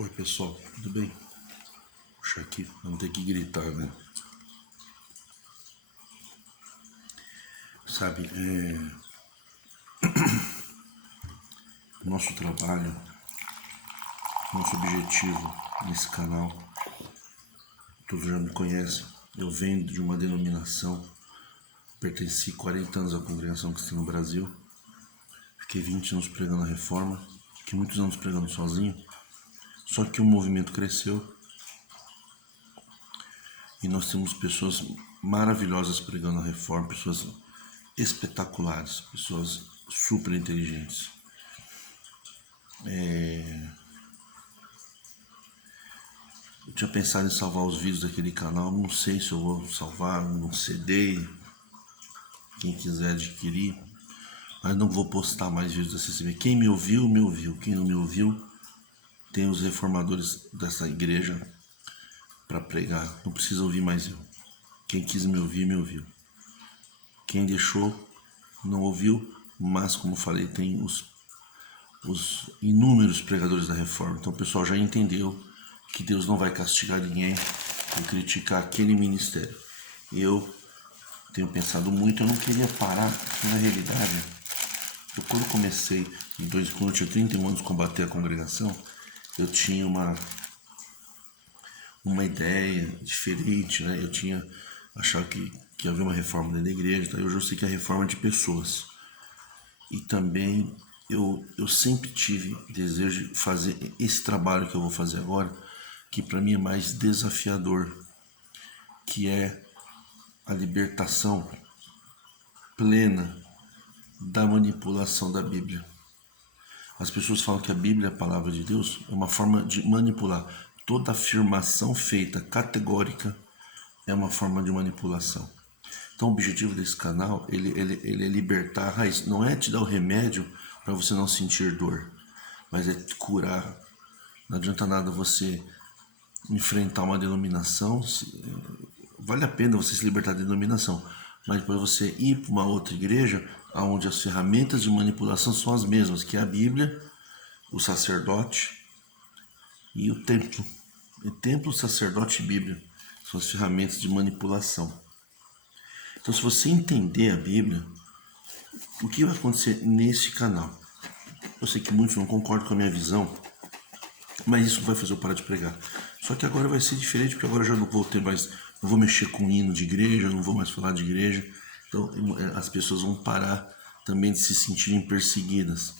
Oi pessoal, tudo bem? Puxa aqui, não ter que gritar, né? Sabe, nosso trabalho, nosso objetivo nesse canal, todos já me conhecem, eu venho de uma denominação, pertenci 40 anos à congregação cristã no Brasil, fiquei 20 anos pregando a reforma, fiquei muitos anos pregando sozinho, só que o movimento cresceu e nós temos pessoas maravilhosas pregando a reforma, pessoas espetaculares, pessoas super inteligentes. Eu tinha pensado em salvar os vídeos daquele canal, não sei se eu vou salvar num CD, quem quiser adquirir, mas não vou postar mais vídeos da CCB. Quem me ouviu, me ouviu. Quem não me ouviu, tem os reformadores dessa igreja para pregar, não precisa ouvir mais eu. Quem quis me ouvir, me ouviu. Quem deixou, não ouviu, mas como falei, tem os inúmeros pregadores da reforma. Então o pessoal já entendeu que Deus não vai castigar ninguém por criticar aquele ministério. Eu tenho pensado muito, eu não queria parar, porque na realidade, quando comecei, quando eu tinha 31 anos combater a congregação, eu tinha uma ideia diferente, né? Eu tinha achado que havia uma reforma dentro da igreja, então hoje eu sei que é a reforma de pessoas. E também eu sempre tive desejo de fazer esse trabalho que eu vou fazer agora, que para mim é mais desafiador, que é a libertação plena da manipulação da Bíblia. As pessoas falam que a Bíblia é a palavra de Deus, é uma forma de manipular. Toda afirmação feita categórica é uma forma de manipulação. Então o objetivo desse canal, ele é libertar a raiz. Não é te dar o remédio para você não sentir dor, mas é te curar. Não adianta nada você enfrentar uma denominação, vale a pena você se libertar da denominação, mas para você ir para uma outra igreja, onde as ferramentas de manipulação são as mesmas, que é a Bíblia, o sacerdote e o templo. O templo, o sacerdote e a Bíblia são as ferramentas de manipulação. Então, se você entender a Bíblia, o que vai acontecer nesse canal? Eu sei que muitos não concordam com a minha visão, mas isso vai fazer eu parar de pregar. Só que agora vai ser diferente, porque agora eu já não vou ter mais, não vou mexer com hino de igreja, não vou mais falar de igreja. Então as pessoas vão parar também de se sentirem perseguidas.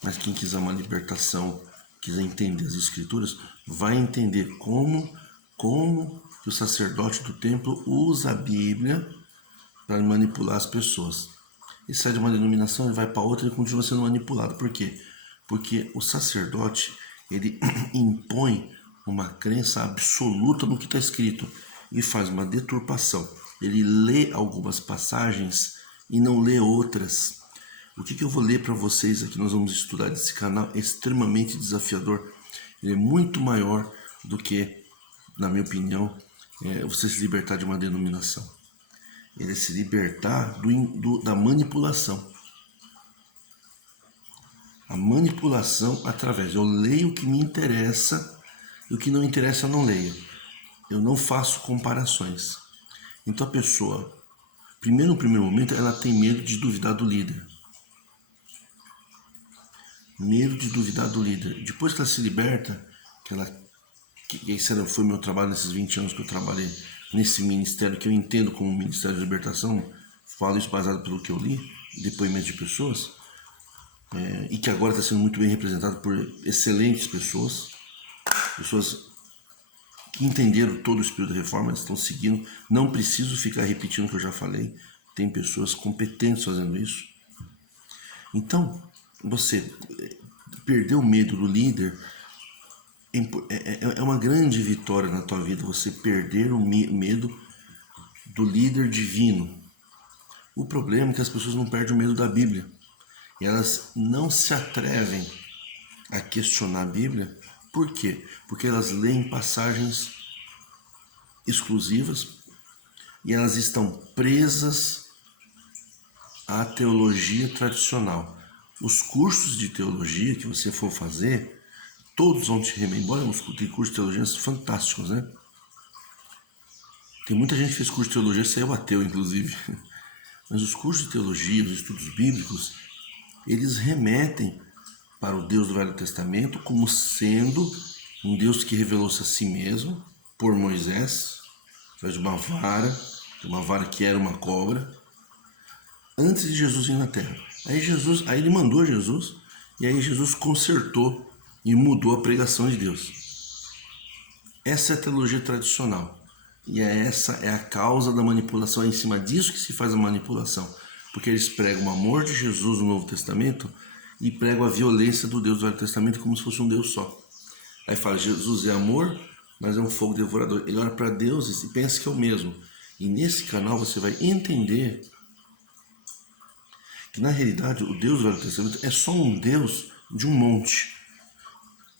Mas quem quiser uma libertação, quiser entender as escrituras, vai entender como que o sacerdote do templo usa a Bíblia para manipular as pessoas. Ele sai de uma denominação e vai para outra e continua sendo manipulado. Por quê? Porque o sacerdote, ele impõe uma crença absoluta no que está escrito e faz uma deturpação. Ele lê algumas passagens e não lê outras. O que eu vou ler para vocês aqui, nós vamos estudar desse canal, é extremamente desafiador. Ele é muito maior do que, na minha opinião, você se libertar de uma denominação. Ele é se libertar da manipulação. A manipulação através, eu leio o que me interessa e o que não interessa eu não leio. Eu não faço comparações. Então a pessoa, no primeiro momento, ela tem medo de duvidar do líder. Medo de duvidar do líder. Depois que ela se liberta, que esse foi meu trabalho nesses 20 anos que eu trabalhei nesse ministério, que eu entendo como Ministério de Libertação, falo isso baseado pelo que eu li, depoimentos de pessoas, e que agora está sendo muito bem representado por excelentes pessoas que entenderam todo o espírito da reforma, estão seguindo. Não preciso ficar repetindo o que eu já falei, tem pessoas competentes fazendo isso. Então, você perder o medo do líder é uma grande vitória na tua vida, você perder o medo do líder divino. O problema é que as pessoas não perdem o medo da Bíblia. E elas não se atrevem a questionar a Bíblia. Por quê? Porque elas leem passagens exclusivas e elas estão presas à teologia tradicional. Os cursos de teologia que você for fazer, todos vão te remediar. Embora tem cursos de teologia fantásticos, né? Tem muita gente que fez curso de teologia, saiu ateu, inclusive. Mas os cursos de teologia, os estudos bíblicos, eles remetem para o Deus do Velho Testamento como sendo um Deus que revelou-se a si mesmo por Moisés, através de uma vara que era uma cobra, antes de Jesus vir na Terra. Aí ele mandou Jesus, e aí Jesus consertou e mudou a pregação de Deus. Essa é a teologia tradicional. E essa é a causa da manipulação, é em cima disso que se faz a manipulação. Porque eles pregam o amor de Jesus no Novo Testamento e pregam a violência do Deus do Velho Testamento como se fosse um Deus só. Aí fala, Jesus é amor, mas é um fogo devorador. Ele olha para Deus e pensa que é o mesmo. E nesse canal você vai entender que na realidade o Deus do Velho Testamento é só um Deus de um monte.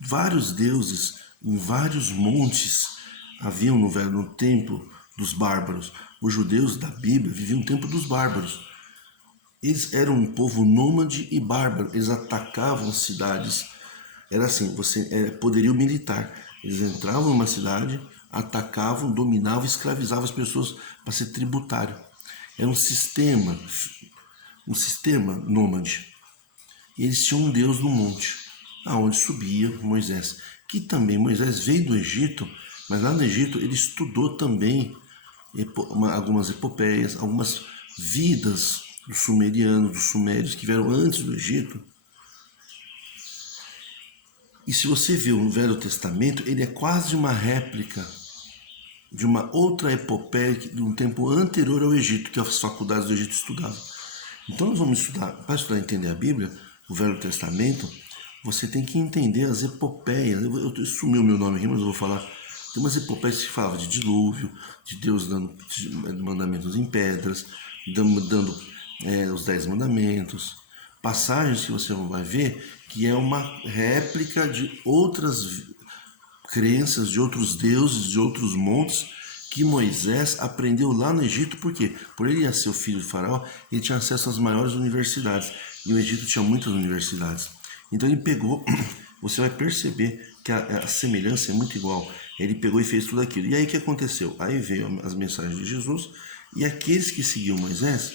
Vários deuses em vários montes haviam no templo dos bárbaros. Os judeus da Bíblia viviam no templo dos bárbaros. Eles eram um povo nômade e bárbaro. Eles atacavam cidades. Era assim, poderio militar. Eles entravam numa cidade, atacavam, dominavam, escravizavam as pessoas para ser tributário. Era um sistema nômade. E eles tinham um Deus no monte, aonde subia Moisés. Que também Moisés veio do Egito, mas lá no Egito ele estudou também algumas epopeias, algumas vidas dos sumerianos, dos sumérios que vieram antes do Egito. E se você vê o Velho Testamento, ele é quase uma réplica de uma outra epopeia de um tempo anterior ao Egito, que as faculdades do Egito estudavam. Então nós vamos estudar, para estudar e entender a Bíblia, o Velho Testamento, você tem que entender as epopeias. Eu sumiu o meu nome aqui, mas eu vou falar. Tem umas epopeias que falavam de dilúvio, de Deus dando mandamentos em pedras, dando os 10 mandamentos. Passagens que você vai ver que é uma réplica de outras crenças, de outros deuses, de outros montes, que Moisés aprendeu lá no Egito. Por quê? Por ele ser o filho de Faraó, ele tinha acesso às maiores universidades. E o Egito tinha muitas universidades. Então ele pegou, você vai perceber que a semelhança é muito igual. Ele pegou e fez tudo aquilo. E aí o que aconteceu? Aí veio as mensagens de Jesus, e aqueles que seguiam Moisés,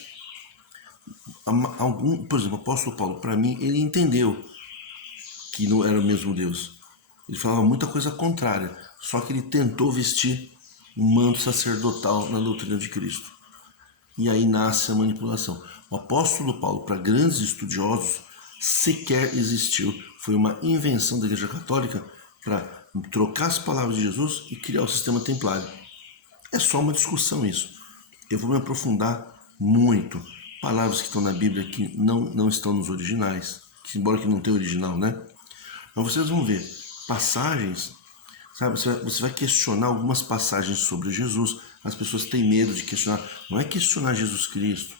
por exemplo, o apóstolo Paulo, para mim, ele entendeu que não era o mesmo Deus. Ele falava muita coisa contrária, só que ele tentou vestir um manto sacerdotal na doutrina de Cristo. E aí nasce a manipulação. O apóstolo Paulo, para grandes estudiosos, sequer existiu. Foi uma invenção da Igreja Católica para trocar as palavras de Jesus e criar o sistema templário. É só uma discussão isso. Eu vou me aprofundar muito. Palavras que estão na Bíblia que não estão nos originais, que, embora que não tenha original, né? Mas vocês vão ver passagens, sabe? Você vai questionar algumas passagens sobre Jesus. As pessoas têm medo de questionar. Não é questionar Jesus Cristo,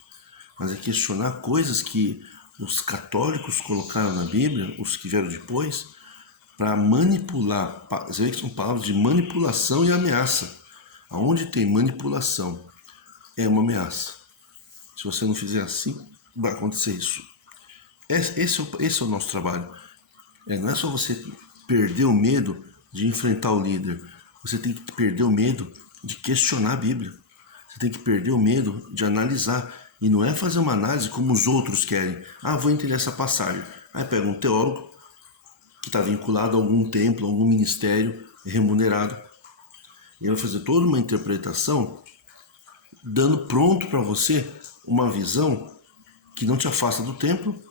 mas é questionar coisas que os católicos colocaram na Bíblia, os que vieram depois, para manipular. Você vê que são palavras de manipulação e ameaça. Aonde tem manipulação, é uma ameaça. Se você não fizer assim, vai acontecer isso. Esse é o nosso trabalho. Não é só você perder o medo de enfrentar o líder. Você tem que perder o medo de questionar a Bíblia. Você tem que perder o medo de analisar. E não é fazer uma análise como os outros querem. Vou entender essa passagem. Aí pega um teólogo que está vinculado a algum templo, a algum ministério remunerado. E ele vai fazer toda uma interpretação dando pronto para você uma visão que não te afasta do templo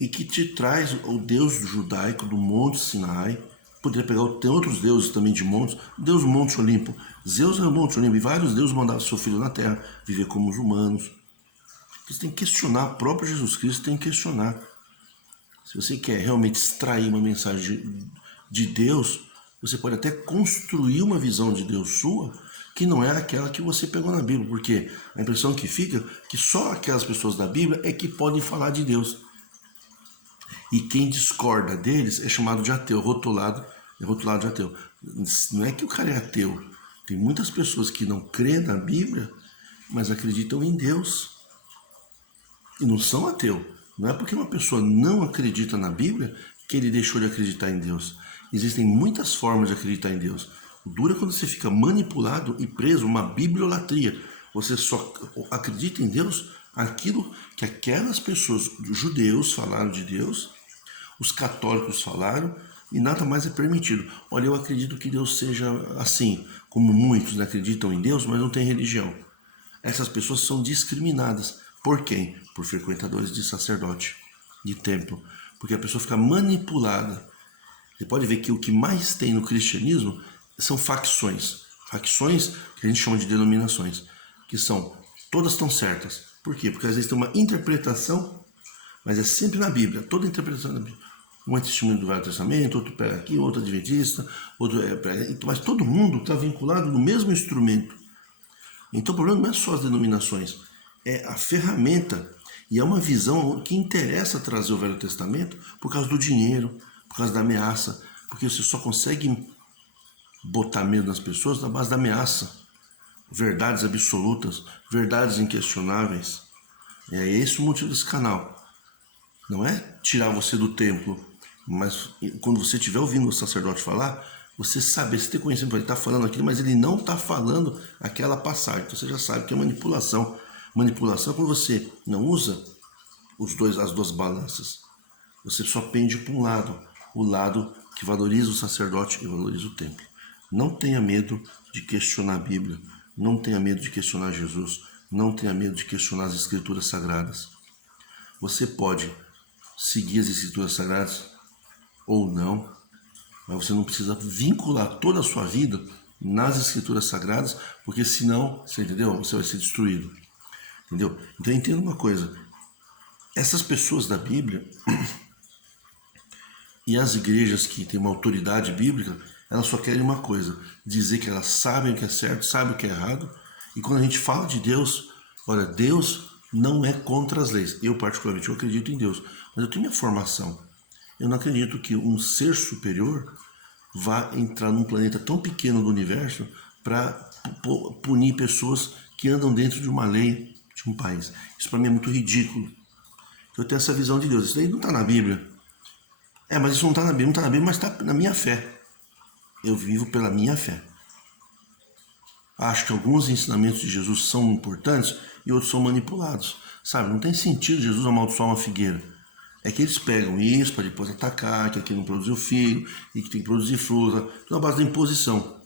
e que te traz o Deus judaico do Monte Sinai. Poderia pegar, tem outros deuses também de montes. Deus do Monte Olimpo. Zeus é o Monte Olimpo. E vários deuses mandavam seu filho na terra viver como os humanos. Você tem que questionar. O próprio Jesus Cristo tem que questionar. Se você quer realmente extrair uma mensagem de Deus, você pode até construir uma visão de Deus sua que não é aquela que você pegou na Bíblia. Porque a impressão que fica é que só aquelas pessoas da Bíblia é que podem falar de Deus. E quem discorda deles é chamado de ateu, rotulado de ateu. Não é que o cara é ateu. Tem muitas pessoas que não creem na Bíblia, mas acreditam em Deus. E não são ateu. Não é porque uma pessoa não acredita na Bíblia que ele deixou de acreditar em Deus. Existem muitas formas de acreditar em Deus. O duro é quando você fica manipulado e preso, uma bibliolatria. Você só acredita em Deus aquilo que aquelas pessoas, os judeus falaram de Deus, os católicos falaram, e nada mais é permitido. Olha, eu acredito que Deus seja assim, como muitos, né, acreditam em Deus, mas não têm religião. Essas pessoas são discriminadas. Por quem? Por frequentadores de sacerdote, de templo. Porque a pessoa fica manipulada. Você pode ver que o que mais tem no cristianismo são facções. Facções que a gente chama de denominações. Que são, todas estão certas. Por quê? Porque às vezes tem uma interpretação, mas é sempre na Bíblia. Toda interpretação da Bíblia. Um é testemunho do Velho Testamento, outro pega aqui, outro adventista, outro mas todo mundo está vinculado no mesmo instrumento. Então o problema não é só as denominações, é a ferramenta. E é uma visão que interessa trazer o Velho Testamento por causa do dinheiro, por causa da ameaça, porque você só consegue botar medo nas pessoas na base da ameaça. Verdades absolutas, verdades inquestionáveis. É esse o motivo desse canal. Não é tirar você do templo, mas quando você estiver ouvindo o sacerdote falar, você sabe, você tem conhecimento, ele está falando aquilo, mas ele não está falando aquela passagem. Então você já sabe que é manipulação. Manipulação é quando você não usa as duas balanças. Você só pende para um lado, o lado que valoriza o sacerdote e valoriza o templo. Não tenha medo de questionar a Bíblia, não tenha medo de questionar Jesus, não tenha medo de questionar as Escrituras Sagradas. Você pode seguir as Escrituras Sagradas ou não, mas você não precisa vincular toda a sua vida nas Escrituras Sagradas, porque senão, você entendeu? Você vai ser destruído. Entendeu? Então entenda uma coisa, essas pessoas da Bíblia e as igrejas que têm uma autoridade bíblica, elas só querem uma coisa, dizer que elas sabem o que é certo, sabem o que é errado, e quando a gente fala de Deus, olha, Deus não é contra as leis. Eu particularmente eu acredito em Deus, mas eu tenho minha formação. Eu não acredito que um ser superior vá entrar num planeta tão pequeno do universo para punir pessoas que andam dentro de uma lei de um país. Isso para mim é muito ridículo. Eu tenho essa visão de Deus. Isso daí não está na Bíblia. Mas isso não está na Bíblia, não está na Bíblia, mas está na minha fé. Eu vivo pela minha fé. Acho que alguns ensinamentos de Jesus são importantes e outros são manipulados. Sabe, não tem sentido Jesus amaldiçoar uma figueira. É que eles pegam isso para depois atacar, que aqui não produziu filho e que tem que produzir fruta, na base da imposição.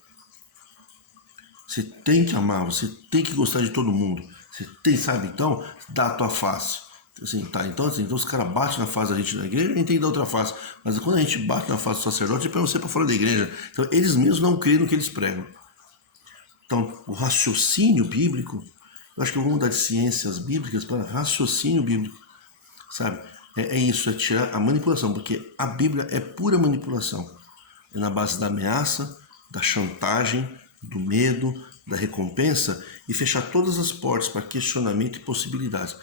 Você tem que amar, você tem que gostar de todo mundo. Você tem, sabe, então, dá a tua face. Assim, tá, então os caras batem na face da gente na igreja, a gente tem que dar outra face. Mas quando a gente bate na face do sacerdote, é para você para fora da igreja. Então eles mesmos não creem no que eles pregam. Então, o raciocínio bíblico, eu acho que eu vou mudar de ciências bíblicas para raciocínio bíblico, sabe? É isso, é tirar a manipulação, porque a Bíblia é pura manipulação. É na base da ameaça, da chantagem, do medo, da recompensa e fechar todas as portas para questionamento e possibilidades.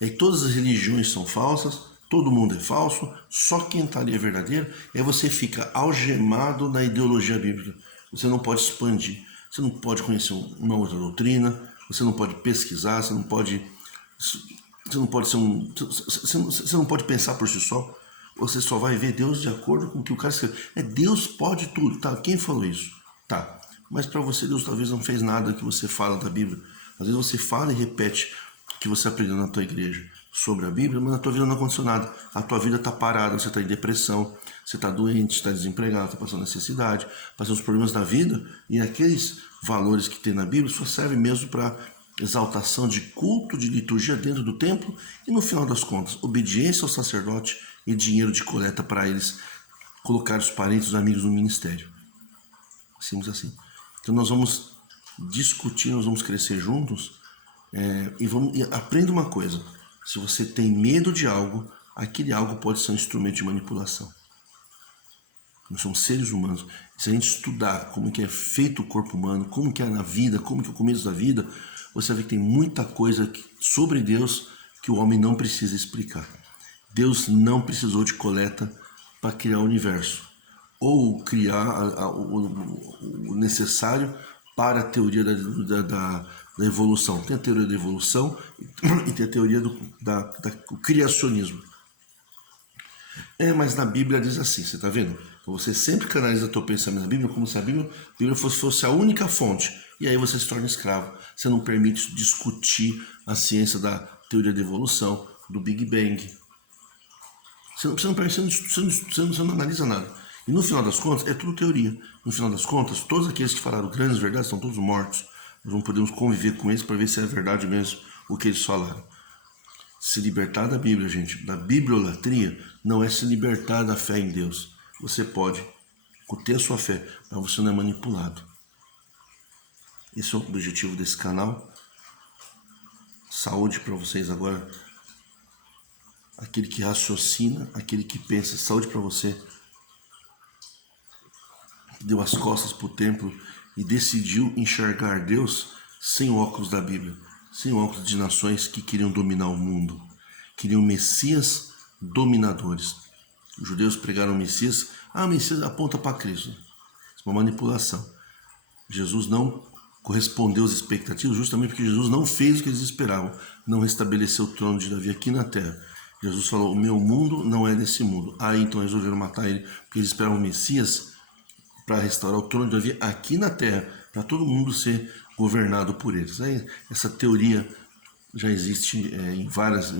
E aí todas as religiões são falsas, todo mundo é falso, só quem está ali é verdadeiro, e aí você fica algemado na ideologia bíblica. Você não pode expandir, você não pode conhecer uma outra doutrina, você não pode pesquisar, você não pode você não pode pensar por si só. Você só vai ver Deus de acordo com o que o cara escreveu. Deus pode tudo, tá? Quem falou isso? Tá. Mas para você Deus talvez não fez nada que você fala da Bíblia. Às vezes você fala e repete o que você aprendeu na tua igreja sobre a Bíblia, mas na tua vida não aconteceu nada. A tua vida está parada, você está em depressão, você está doente, está desempregado, está passando necessidade, passando os problemas da vida, e aqueles valores que tem na Bíblia só servem mesmo para exaltação de culto, de liturgia dentro do templo e, no final das contas, obediência ao sacerdote e dinheiro de coleta para eles colocar os parentes, os amigos no ministério. Simples assim. Então nós vamos discutir, nós vamos crescer juntos e aprenda uma coisa. Se você tem medo de algo, aquele algo pode ser um instrumento de manipulação. Nós somos seres humanos. Se a gente estudar como que é feito o corpo humano, como que é na vida, como que é o começo da vida, você vai ver que tem muita coisa sobre Deus que o homem não precisa explicar. Deus não precisou de coleta para criar o universo, ou criar o necessário para a teoria da evolução. Tem a teoria da evolução e tem a teoria do criacionismo. Mas na Bíblia diz assim, você tá vendo? Então você sempre canaliza teu pensamento na Bíblia como se a Bíblia fosse a única fonte. E aí você se torna escravo. Você não permite discutir a ciência da teoria da evolução, do Big Bang. Você não analisa nada. E no final das contas, é tudo teoria. No final das contas, todos aqueles que falaram grandes verdades estão todos mortos. Nós não podemos conviver com eles para ver se é verdade mesmo o que eles falaram. Se libertar da Bíblia, gente, da bibliolatria, não é se libertar da fé em Deus. Você pode ter a sua fé, mas você não é manipulado. Esse é o objetivo desse canal. Saúde para vocês agora. Aquele que raciocina, aquele que pensa, saúde para você. Que deu as costas para o templo e decidiu enxergar Deus sem o óculos da Bíblia, sem o óculos de nações que queriam dominar o mundo, queriam messias dominadores. Os judeus pregaram o Messias, o Messias aponta para Cristo. Isso é uma manipulação. Jesus não correspondeu às expectativas justamente porque Jesus não fez o que eles esperavam, não restabeleceu o trono de Davi aqui na terra. Jesus falou, o meu mundo não é desse mundo. Aí então resolveram matar ele, porque eles esperavam o Messias para restaurar o trono de Davi aqui na terra, para todo mundo ser governado por eles. Essa teoria já existe em várias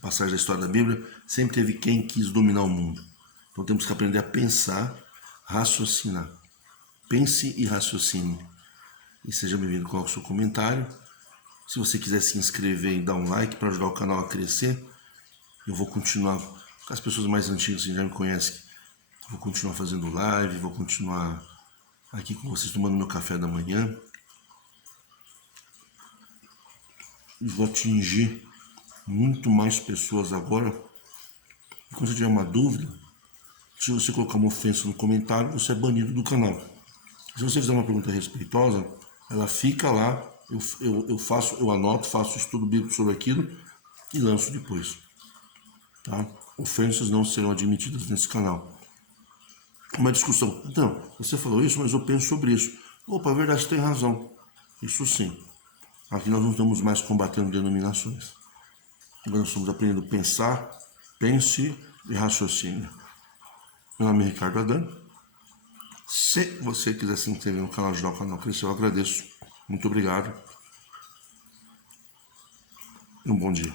passagens da história da Bíblia, sempre teve quem quis dominar o mundo. Então temos que aprender a pensar, raciocinar. Pense e raciocine. E seja bem-vindo, coloque o seu comentário. Se você quiser se inscrever e dar um like para ajudar o canal a crescer, eu vou continuar, com as pessoas mais antigas que já me conhecem, vou continuar fazendo live, vou continuar aqui com vocês tomando meu café da manhã. E vou atingir muito mais pessoas agora. E quando você tiver uma dúvida, se você colocar uma ofensa no comentário, você é banido do canal. Se você fizer uma pergunta respeitosa, ela fica lá, eu anoto, faço estudo bíblico sobre aquilo e lanço depois. Tá? Ofensas não serão admitidas nesse canal. Uma discussão. Então, você falou isso, mas eu penso sobre isso. Opa, é verdade, você tem razão. Isso sim. Aqui nós não estamos mais combatendo denominações. Agora nós estamos aprendendo a pensar, pense e raciocínio. Meu nome é Ricardo Adan. Se você quiser se inscrever no canal, ajudar o canal a crescer, eu agradeço. Muito obrigado. E um bom dia.